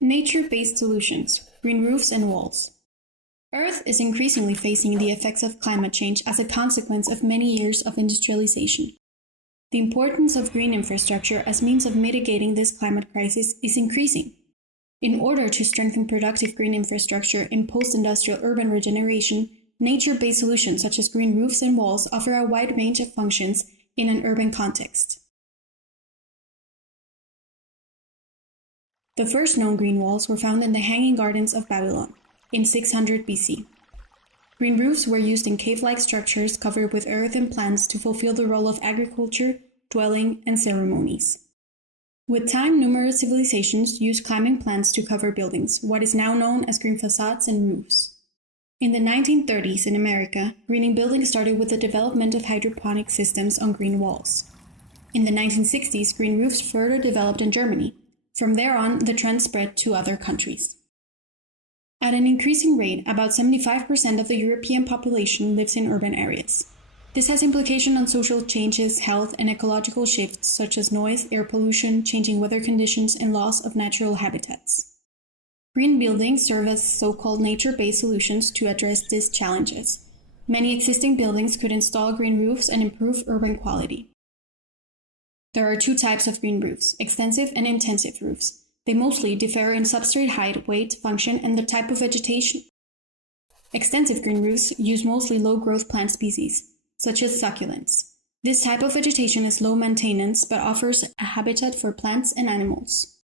Nature-based solutions, green roofs and walls. Earth is increasingly facing the effects of climate change as a consequence of many years of industrialization. The importance of green infrastructure as means of mitigating this climate crisis is increasing. In order to strengthen productive green infrastructure in post-industrial urban regeneration, nature-based solutions such as green roofs and walls offer a wide range of functions in an urban context. The first known green walls were found in the Hanging Gardens of Babylon in 600 BC. Green roofs were used in cave-like structures covered with earth and plants to fulfill the role of agriculture, dwelling, and ceremonies. With time, numerous civilizations used climbing plants to cover buildings, what is now known as green facades and roofs. In the 1930s in America, greening buildings started with the development of hydroponic systems on green walls. In the 1960s, green roofs further developed in Germany. From there on, the trend spread to other countries. At an increasing rate, about 75% of the European population lives in urban areas. This has implications on social changes, health, and ecological shifts such as noise, air pollution, changing weather conditions, and loss of natural habitats. Green buildings serve as so-called nature-based solutions to address these challenges. Many existing buildings could install green roofs and improve urban quality. There are two types of green roofs, extensive and intensive roofs. They mostly differ in substrate height, weight, function, and the type of vegetation. Extensive green roofs use mostly low-growth plant species, such as succulents. This type of vegetation is low maintenance but offers a habitat for plants and animals.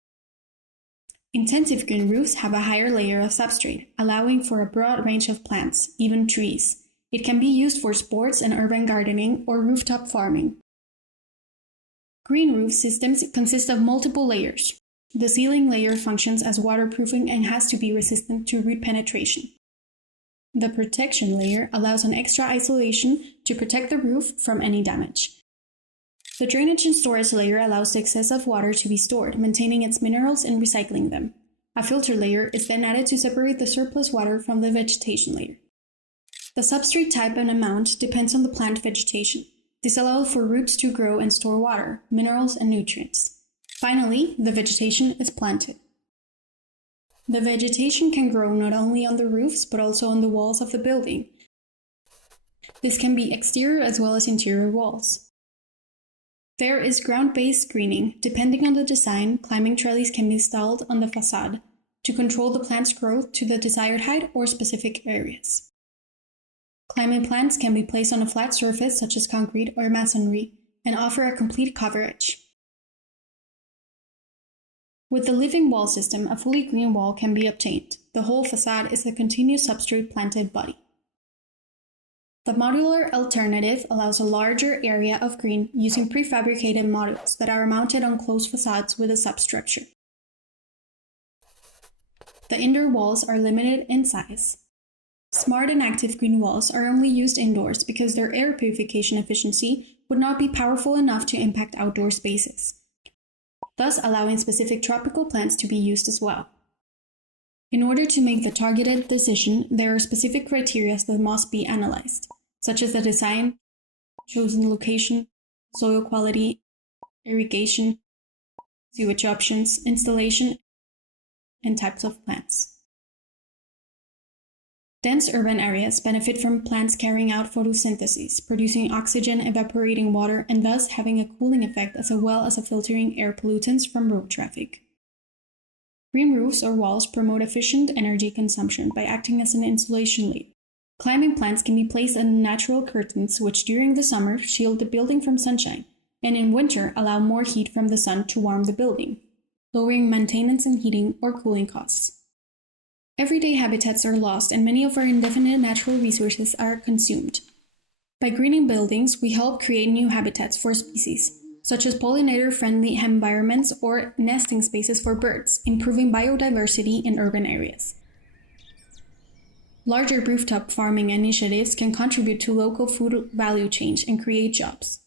Intensive green roofs have a higher layer of substrate, allowing for a broad range of plants, even trees. It can be used for sports and urban gardening or rooftop farming. Green roof systems consist of multiple layers. The ceiling layer functions as waterproofing and has to be resistant to root penetration. The protection layer allows an extra isolation to protect the roof from any damage. The drainage and storage layer allows the excess of water to be stored, maintaining its minerals and recycling them. A filter layer is then added to separate the surplus water from the vegetation layer. The substrate type and amount depends on the plant vegetation. This allows for roots to grow and store water, minerals, and nutrients. Finally, the vegetation is planted. The vegetation can grow not only on the roofs but also on the walls of the building. This can be exterior as well as interior walls. There is ground-based screening. Depending on the design, climbing trellis can be installed on the facade to control the plant's growth to the desired height or specific areas. Climbing plants can be placed on a flat surface such as concrete or masonry and offer a complete coverage. With the living wall system, a fully green wall can be obtained. The whole facade is a continuous substrate planted body. The modular alternative allows a larger area of green using prefabricated modules that are mounted on closed facades with a substructure. The indoor walls are limited in size. Smart and active green walls are only used indoors because their air purification efficiency would not be powerful enough to impact outdoor spaces, thus allowing specific tropical plants to be used as well. In order to make the targeted decision, there are specific criteria that must be analyzed, such as the design, chosen location, soil quality, irrigation, sewage options, installation, and types of plants. Dense urban areas benefit from plants carrying out photosynthesis, producing oxygen, evaporating water, and thus having a cooling effect as well as filtering air pollutants from road traffic. Green roofs or walls promote efficient energy consumption by acting as an insulation layer. Climbing plants can be placed in natural curtains which during the summer shield the building from sunshine, and in winter allow more heat from the sun to warm the building, lowering maintenance and heating or cooling costs. Everyday habitats are lost and many of our indefinite natural resources are consumed. By greening buildings, we help create new habitats for species, such as pollinator-friendly environments or nesting spaces for birds, improving biodiversity in urban areas. Larger rooftop farming initiatives can contribute to local food value chains and create jobs.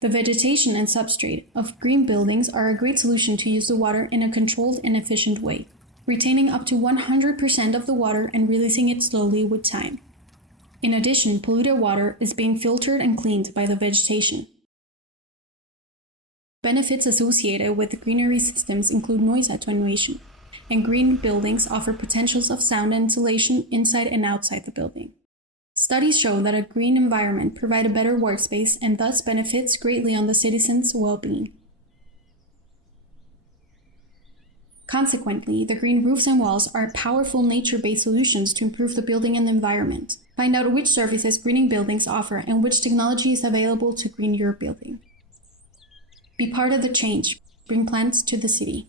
The vegetation and substrate of green buildings are a great solution to use the water in a controlled and efficient way, retaining up to 100% of the water and releasing it slowly with time. In addition, polluted water is being filtered and cleaned by the vegetation. Benefits associated with greenery systems include noise attenuation, and green buildings offer potentials of sound and insulation inside and outside the building. Studies show that a green environment provides a better workspace and thus benefits greatly on the citizens' well-being. Consequently, the green roofs and walls are powerful nature-based solutions to improve the building and the environment. Find out which services greening buildings offer and which technology is available to green your building. Be part of the change. Bring plants to the city.